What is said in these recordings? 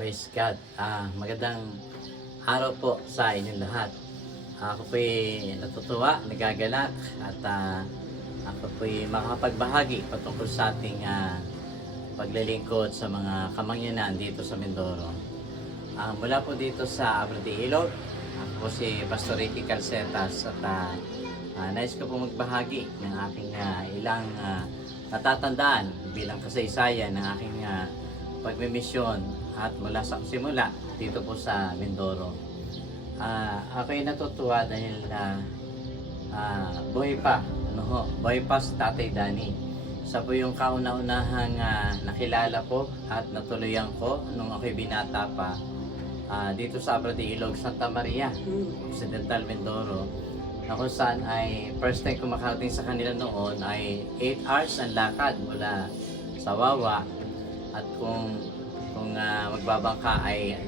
Praise God. Magandang araw po sa inyong lahat. Ako po'y natutuwa, nagagalak at ako po'y makapagbahagi patungkol sa ating paglilingkod sa mga kamangyanan dito sa Mindoro. Mula po dito sa Abrante Ilog, ako po si Pastor Ricky Calcetas at nais ko po magbahagi ng aking ilang natatandaan bilang kasaysayan ng aking pagmimisyon at mula sa simula dito po sa Mindoro. Ako'y natutuwa dahil buhay pa si Tatay Danny. Siya po yung kauna-unahang nakilala po at natuluyan ko nung ako'y binata pa dito sa Abrante Ilog, Santa Maria, Occidental Mindoro, na kung saan ay first time ko makarating sa kanila noon ay 8 hours ang lakad mula sa Wawa, at kung magbabangka ay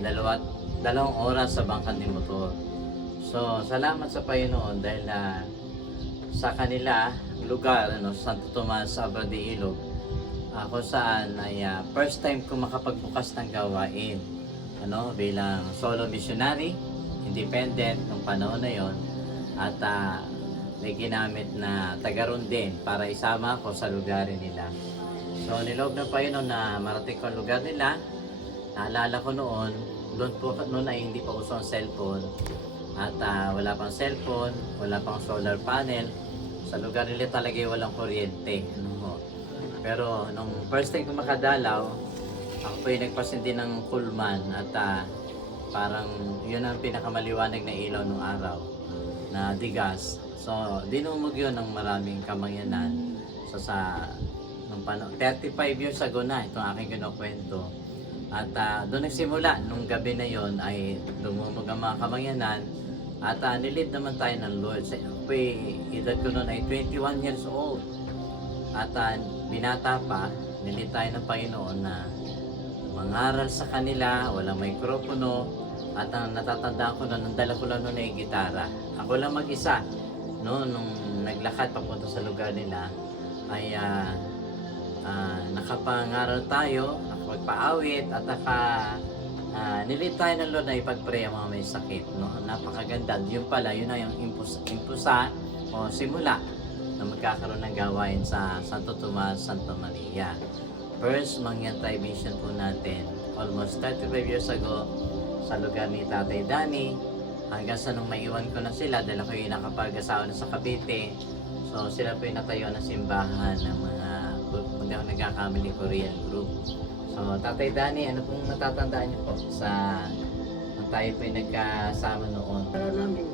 dalawang oras sa bangka ni motor. So salamat sa Panginoon dahil sa kanila lugar, Santo Tomas, Abrante Ilog, kung saan ay first time ko makapagbukas ng gawain bilang solo missionary, independent nung panahon na yon, at may ginamit na tagaron din para isama ako sa lugarin nila. So niloob ng Panginoon na marating ko ang lugar nila. Naalala ko noon ay hindi pa uso ang cellphone at wala pang cellphone, wala pang solar panel. Sa lugar nila talaga walang kuryente. Pero nung first time ko makadalaw, ako po yung nagpasindi ng kulman at parang yun ang pinakamaliwanag na ilaw nung araw na digas. So dinumog yun ng maraming kamangyanan. So sa nung 35 years ago na itong aking kinukwento. At doon nagsimula, nung gabi na yon ay dumumog ang mga kamangyanan at nilid naman tayo ng Lord. Sa edad ko noon ay 21 years old. At binata pa, nilid tayo ng Panginoon na mangaral sa kanila, walang mikropono. At ang natatandaan ko noon, ang dala ko lang noon ay gitara. Ako lang mag-isa. Nung naglakad papunta sa lugar nila, ay nakapangaral tayo, nakapagpaawit at nilid tayo ng Lord na ipag-pray ang mga may sakit. Napakaganda. Yun pala, yun na yung impusa o simula na magkakaroon ng gawain sa Santo Tomas, Santa Maria. First Mangyantay mission po natin almost 35 years ago sa lugar ni Tatay Danny, hanggang sa nung maiwan ko na sila dahil ako yung nakapag-asawa na sa Cavite. So sila po yung natayo ng simbahan ng mga, hindi ako nagkakamali, Korean group. So Tatay Danny, ano pong natatandaan niyo po sa nung tayo po yung nagkasama noon? Para namin,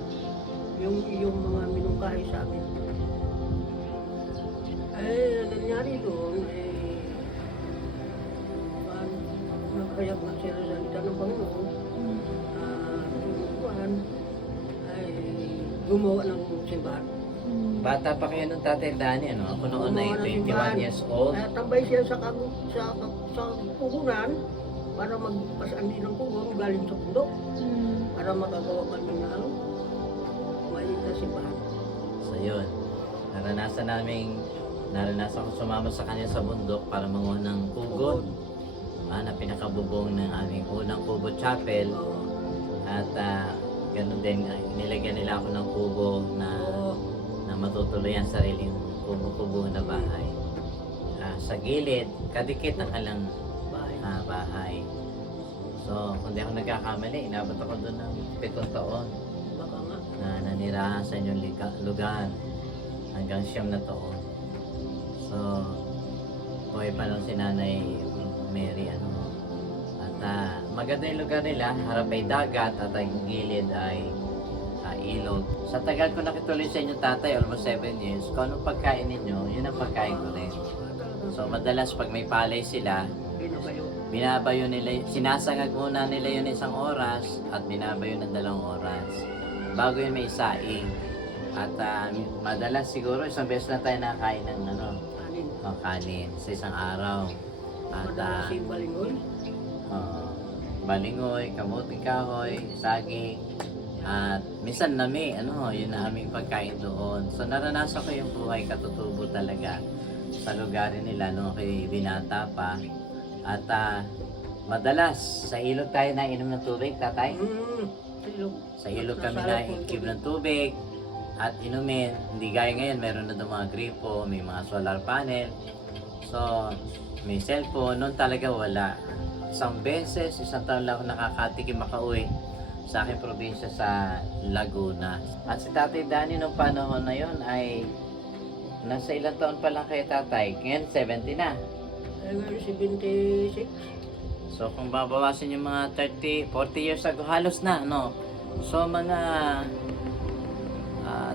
yung mga minungkahi sa amin. Nangyari doon, nagkayag na sila sa salita ng Panginoon. Ay gumawa ng simbahan. Bata pa kayo nung Tatay Danny, Ako noon ay 21 years old. Tambay siya sa puhunan para magpasaan din ng puhon galing sa bundok. Para magagawa kami ng maliit na simbahan. So yun, naranasan ko sumama sa kanya sa bundok para manguha ng kugon. Na pinakabubong ng aming unang kubo chapel. At ganun din, nilagyan nila ako ng kubo na matutuloy ang sariling kubo na bahay. Sa gilid, kadikit ng kalang bahay. So, kung di ako nagkakamali, inabot ako doon ng 7 taon na nanirahan sa inyong lugar hanggang 9 na taon. So, buhay pa lang si Nanay Mary. At maganda yung lugar nila, harap ay dagat at ang gilid ay ilog. Sa tagal ko nakituloy sa inyong tatay, almost 7 years, kung anong pagkain ninyo, yun ang pagkain ko rin. So madalas pag may palay sila, binabayo nila, sinasangag muna nila yun 1 oras at binabayo ng 2 oras. Bago yun may isaing. At madalas siguro 1 beses na tayo nakakain ng kanin sa isang araw. At balingoy, kamuting kahoy, saging, at minsan nami, yun na aming pagkain doon. So naranasan ko yung buhay katutubo talaga sa lugar nila nung ako'y binata pa. At madalas sa ilog tayo nainom ng tubig, tatay. Silog. Sa ilog kami naiigib ng tubig at inumin. Hindi gaya ngayon, meron na doon mga gripo, may mga solar panel. So, may cellphone. Noon talaga wala. Isang taon lang ako nakakatikim makauwi sa aking probinsya sa Laguna. At si Tatay Danny nung panahon na yon ay nasa ilang taon pa lang kay tatay. Ngayon 70 na. Ay, ngayon 76. So kung babawasin yung mga 30, 40 years ago, halos na, no? So mga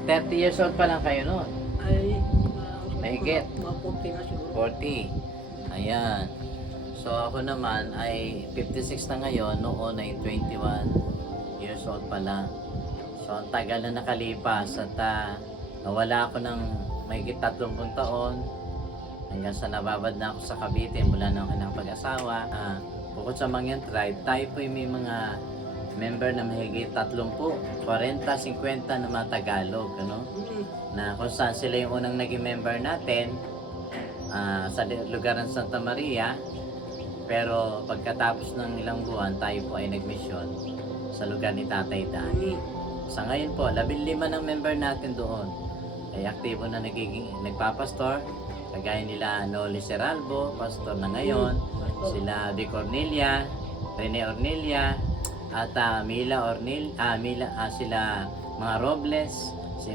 30 years old pa lang kayo noon. Ay, Mahigit. mga 40 na siguro. 40. Ayan. So ako naman ay 56 na ngayon, noon ay 21 years old pa lang. So ang tagal na nakalipas at nawala ako ng mahigit 30 taon hanggang sa nababad na ako sa Cavite mula na ako nakapag-asawa. Bukod sa Mangyan Tribe, tayo po may mga member na mahigit 30, 40, 50 na mga Tagalog, ano? Na kung saan sila yung unang naging member natin sa lugar ng Santa Maria. Pero pagkatapos ng ilang buwan, tayo po ay nagmisyon sa lugar ni Tatay Danny. Sa ngayon po, 15 ng member natin doon ay aktibo na nagpapastor. Kagaya nila Noli Seralbo, pastor na ngayon. Sila Vic Ornelia, Rene Ornelia, at sila mga Robles, si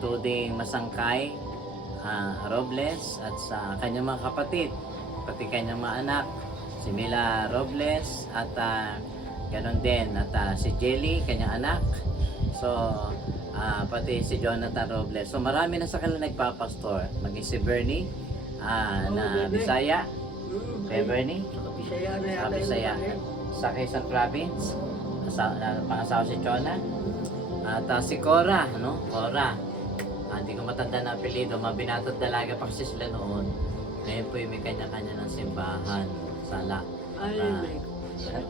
Tuding Masangkay Robles, at sa kanyang mga kapatid, pati kanyang mga anak, si Mila Robles, at ganon din, at si Jelly, kanyang anak. So, pati si Jonathan Robles. So marami na sa kanila nagpapastor. Maging si Bernie na Bisaya. Kay Bernie. Sa Bisaya. Sa Quezon Province. Pangasawa si Chona. At si Cora. No? Cora. Hindi ko matanda na apelido. Mabinatad dalaga pa kasi sila noon. Ngayon po yung may kanya-kanya ng simbahan. Sala.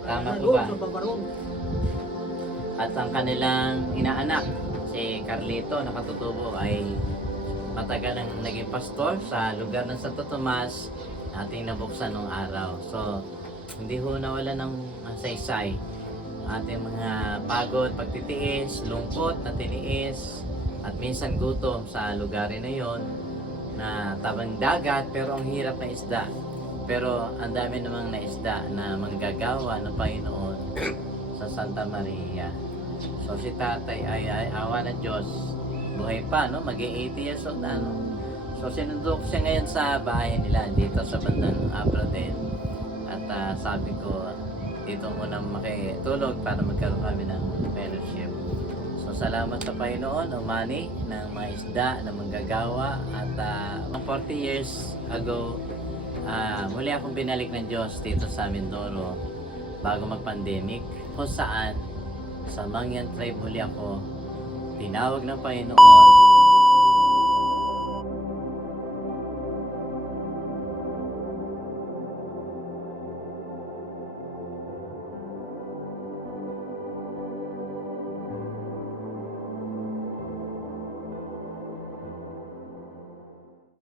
Tama po ba? At ang kanilang inaanak, si Carlito nakatutubo, ay matagal nang naging pastor sa lugar ng Santo Tomas ating nabuksan nung araw. So, hindi ho nawala ng saysay ating mga pagod, pagtitiis, lungkot na tiniis, at minsan gutom sa lugar na yon na tabang dagat pero ang hirap na isda. Pero ang dami namang naisda na manggagawa ng Panginoon sa Santa Maria. So si tatay ay awa ng Diyos, buhay pa, no? Mag-80 years old na, no? So sinundo ko siya ngayon sa bahay nila dito sa bandang Abradel. At sabi ko, dito muna makitulog para magkaroon kami ng fellowship. So salamat sa Panginoon, umani ng mga isda na manggagawa. At 40 years ago, muli akong binalik ng Diyos dito sa Mindoro bago mag-pandemic, kung saan sa Mangyan Tribe muli ako tinawag ng Panginoon